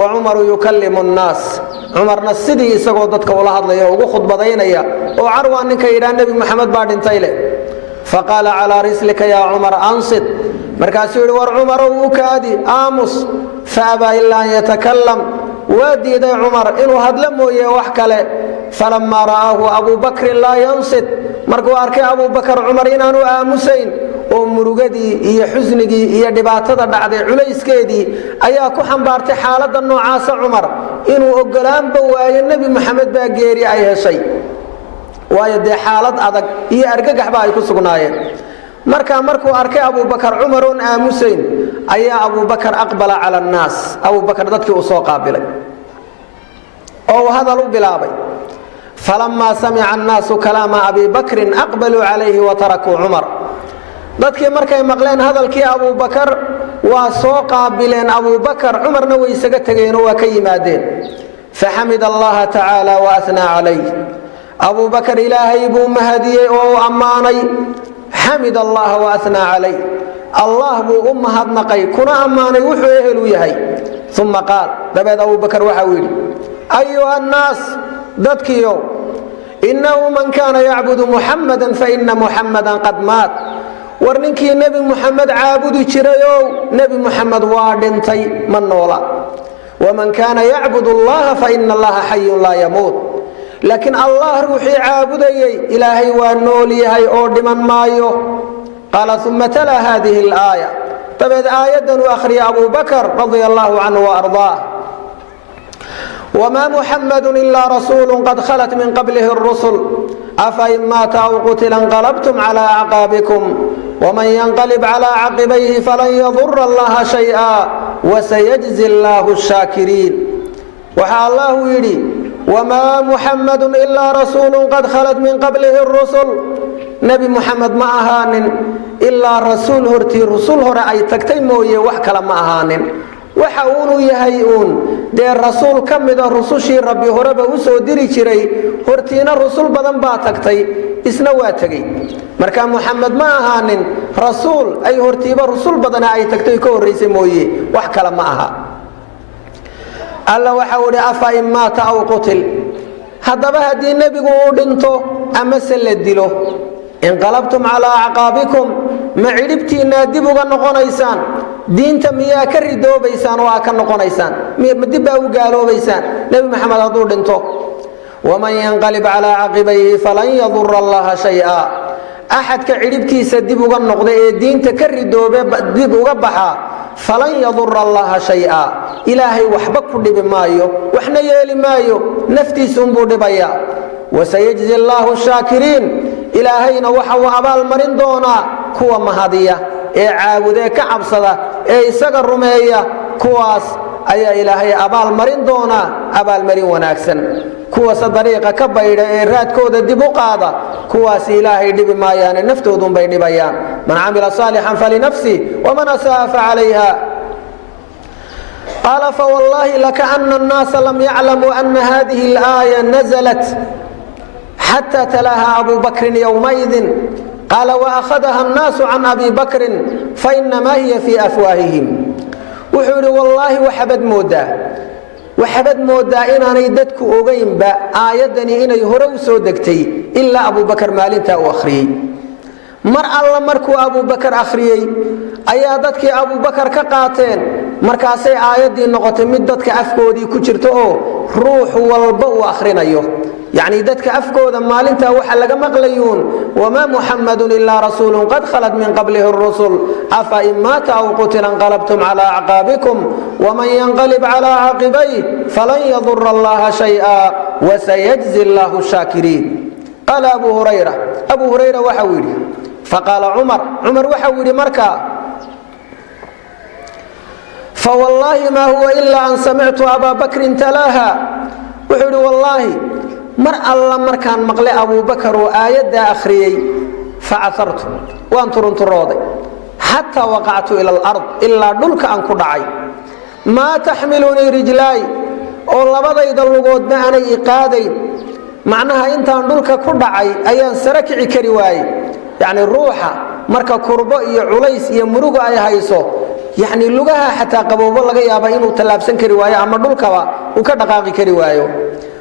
وعمر يكلم الناس عمرنا السدي إساقو ضدك ولا هضلي وقو خطبضينيا وعروا أنك إلى النبي محمد بعد انتيله فقال على رسلك يا عمر أنصت مركاسي ور عمر وكادي آمس فأبى إلا أن يتكلم وادي ذي عمر إنه هدلمه يوحكله فلما رآه أبو بكر لا ينصت مركو أركي أبو بكر عمر إنانو آمسين ومرقدي هي حزنقي هي دباتة بعد عليسكيدي أياكو حنبارتي حالة النوعاس عمر إنه أقلام بواي النبي محمد باقيري أيها شيء ويدي حالة أدق هي أرقق حبايكو سقنايا مركو أركي أبو بكر عمر آمسين أيا أبو بكر أقبل على الناس أبو بكر ذاتك أسوق قابلي أو هذا لو بلابي فلما سمع الناس كلام أبي بكر أقبلوا عليه وتركوا عمر ذاتك مركي مقلين هذا الكي أبو بكر وسوق قابلين أبو بكر عمر نوي سقتين وكيمادين فحمد الله تعالى وأثنى عليه أبو بكر إلهي بو مهدي وأماني حمد الله وأثنى عليه الله بو أمهد نقي كنا أماني وحوه الويهي ثم قال دبيد أبو بكر وحويلي أيها الناس ذاتكيو إنه من كان يعبد محمدا فإن محمدا قد مات ورنكي نبي محمد عابد جريو نبي محمد وادنتي من نولا ومن كان يعبد الله فإن الله حي لا يموت لكن الله روحي عابدي إلهي ونولي هاي أورد من مايو قال ثم تلا هذه الآية تبعد آية وأخري أبو بكر رضي الله عنه وأرضاه وما محمد إلا رسول قد خلت من قبله الرسل أفإن مات أو قتل انقلبتم على أعقابكم ومن ينقلب على عقبيه فلن يضر الله شيئا وسيجزي الله الشاكرين وحا الله يري وما محمد إلا رسول قد خلت من قبله الرسل نبي محمد ما أهان إلا رسول هرتي رسول هر أي تكتيموية وحكلا ما أهان وحاولوا يهيئون دي الرسول كم إذا رسوشي ربي هربا وسو ديري جري هرتينا الرسول بدن باتكتي إسنواتكي مركا محمد ما أهان رسول أي هرتيبا رسول بدن أي تكتي كور ريسموية وحكلا ما أهان الله وحاول أفإن مات أو قتل هذا بهدي النبي قودنتو أما سلدلو انقلبتم على أعقابكم ما عربتي نادبوا نقونيسان دين تميا كردو بيسان وأكن نقونيسان مدبا وقالوا بيسان نبي محمد قودنتو ومن ينقلب على عقبيه فلن يضر الله شيئا أحد كعربتي سدبوا النقضي دين تكردو بدبوا بحا فلن يضر الله شيئا إلهي وحبك بمايو وحنا يالي مايو نفتي سنبو دبايا وسيجزي الله الشاكرين إلهينا وحو أبال مرين دونا كوا مهدية عابده كعبصده سقر رمية كواس أي إلهي أبال مرين دونا أبال مرين وناكسن كواس طريقة كبيرة راد كودة دي بقاضة كواس إلهي دي بمايان نفتو دون بين بيان من عمل صالحا فلنفسه ومن أساء فعليها قال فوالله لكأن الناس لم يعلموا أن هذه الآية نزلت حتى تلاها أبو بكر يومئذ قال وأخذها الناس عن أبي بكر فإنما هي في أفواههم وحول والله وحبد مودا إن أنا يددك أغيم با آيدني إن يهرو سودكتي إلا أبو بكر مالنتا وأخري الله مركو أبو بكر أخري أيادتك أبو بكر كقاتين مركاسي آيدي نقطة مدتك أفكودي كجرتو روح والبو أخرين أيوه يعني دتك أفكود مالنتا وحلق مقليون وما محمد إلا رسول قد خلت من قبله الرسل أفإن مات أو قتل انقلبتم على أعقابكم ومن ينقلب على عقبيه فلن يضر الله شيئا وسيجزي الله الشاكرين قال أبو هريرة وحويلي فقال عمر وحويلي مركا فوالله ما هو إلا أن سمعت أبا بكر تلاها وحولي والله الله مركان مقلي أبو بكر وآيات أخريي فعثرت وانترنت الراضي حتى وقعت إلى الأرض إلا دلك أنكو دعي ما تحملني رجلاي والله بدا يدلقود معنا إيقادي معناها انت دلك كدعي أيان سركعي كرواي يعني الروحة marka kurbo iyo culays iyo murugo ay hayso يعني لغها حتى قبوبة لغا يابا إنو تلابسن كري وايو أما دولكوا وكدقاقي كري وايو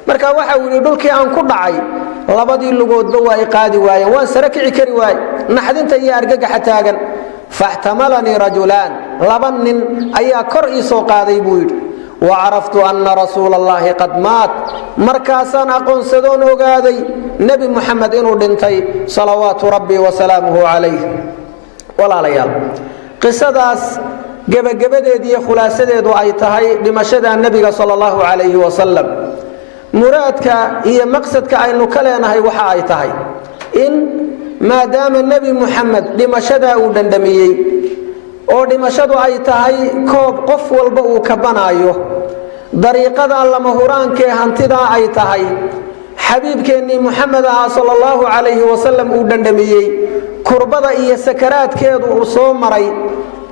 marka waxa uu yiri dhulkii aan ku dhacay labadii lugoodba way qaadi waayeen waan sarakici kari waay naxdinta iyo argagaxa taagan fahtamalani rajulan laban nin ayaa kor ii soo qaaday buu yiri وعرفت أن رسول الله قد مات مركاسان أقون سدون وقادي نبي محمد إنو دنتي صلوات ربي وسلامه عليه ولا ليال قصة داس قبدي خلاصة دو أي تهي لمشهد النبي صلى الله عليه وسلم مرادك هي مقصدك أنه كلينهي وحا أي تهي إن ما دام النبي محمد لمشهد ودندميي oo dhimashadu ay tahay koob qof walba uu ka banaayo dariiqada lama huraanka hantida ay tahay xabiibkeeni Muhammad sallallahu alayhi wa sallam uu dandamiyay kurbada iyo sakaraadkeedu uu soo maray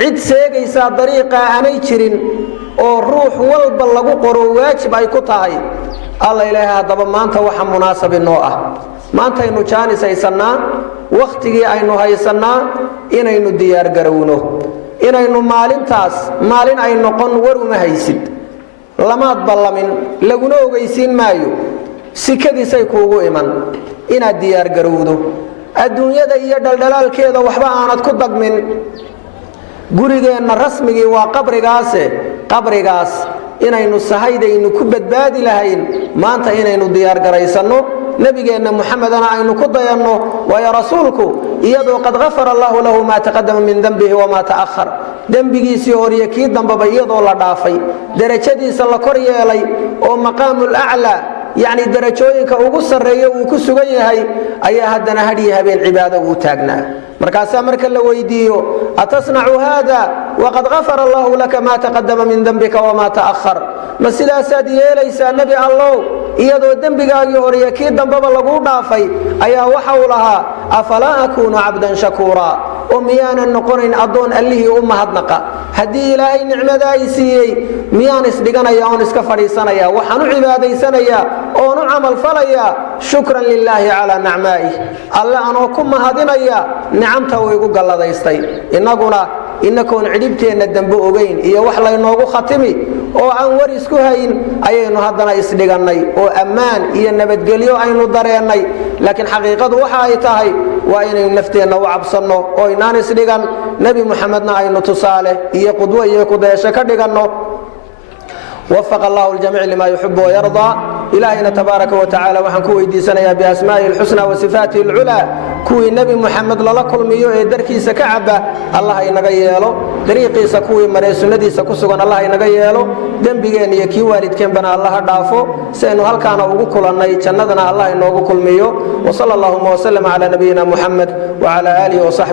cid seegaysa dariiqa aanay jirin oo ruux walba lagu qoro waajib ay ku tahay alla ilaaha daba maanta waxa munaasab inoo ah maanta aynu jaanisaysanaa waqtigii aynu haysanaa inaynu diyaar garowno inaynu maalintaas maalin ay noqon war uma haysid lamaad ballamin laguna ogeysiin maayo sikadiisay kuugu iman inaad diyaar garowdo adduunyada iyo dhaldhalaalkeeda waxba aanad ku dagmin gurigeenna rasmigii waa qabrigaas inaynu sahaydaynu ku badbaadi lahayn maanta inaynu diyaar garaysanno نبينا محمد أنا عينك ضيانه ويا رسولك يدو قد غفر الله له ما تقدم من ذنبه وما تأخر ذنبه سيوري كيد ذنب بيض ولا ضعفي درجتي سلا كوريا لي ومقام الأعلى يعني درجوينك وقصر ريو وكسوغي هاي أي هدنا هديها بين عباده وتاجنا مركاسا مركا لو يديو أتصنع هذا وقد غفر الله لك ما تقدم من ذنبك وما تأخر مسلا ساديه ليس النبي الله iyadoo dambigaagii hore kii dambaba lagu dhaafay ayaa waxa uu lahaa afala akunu abdan shakura umiyana noqonin adoon allihi umahadnaqa hadii ilaahay nicmada ay siiyay miyaan isdhiganaya oo iska fariisanaya waxaan u cibaadaysanaya oo u amal falaya shukran lillahi ala ni'maihi alla anoo ku mahadinaya nicamta uu igu galladaystay inaguna inakoon cidibteena dambe ogeyn iyo wax la inoogu khatimi oo aan war isku hayn ayaynu haddana isdhiganay oo ammaan iyo nabadgelyo aynu dareenay laakiin xaqiiqadu waxa ay tahay waa inaynu nafteena u cabsanno oo inaan isdhigan nabi muhammedna aynu tusaale iyo qudwo iyo kudeesho ka dhiganno وفق الله الجميع لما يحب ويرضى إلهنا تبارك وتعالى وحن كوي دي سنة بأسمائه الحسنى وصفاته العلى كوي النبي محمد للكل ميو دركي سكعبة الله ينغياله دريقي سكوي مريس ندي سكسغن الله ينغياله دنبيغين يكي والد كان بنا الله دافو سينو هل كان ugu kulanay jannadana Allah inoogu kulmiyo وصلى الله وسلم على نبينا محمد وعلى آله وصحبه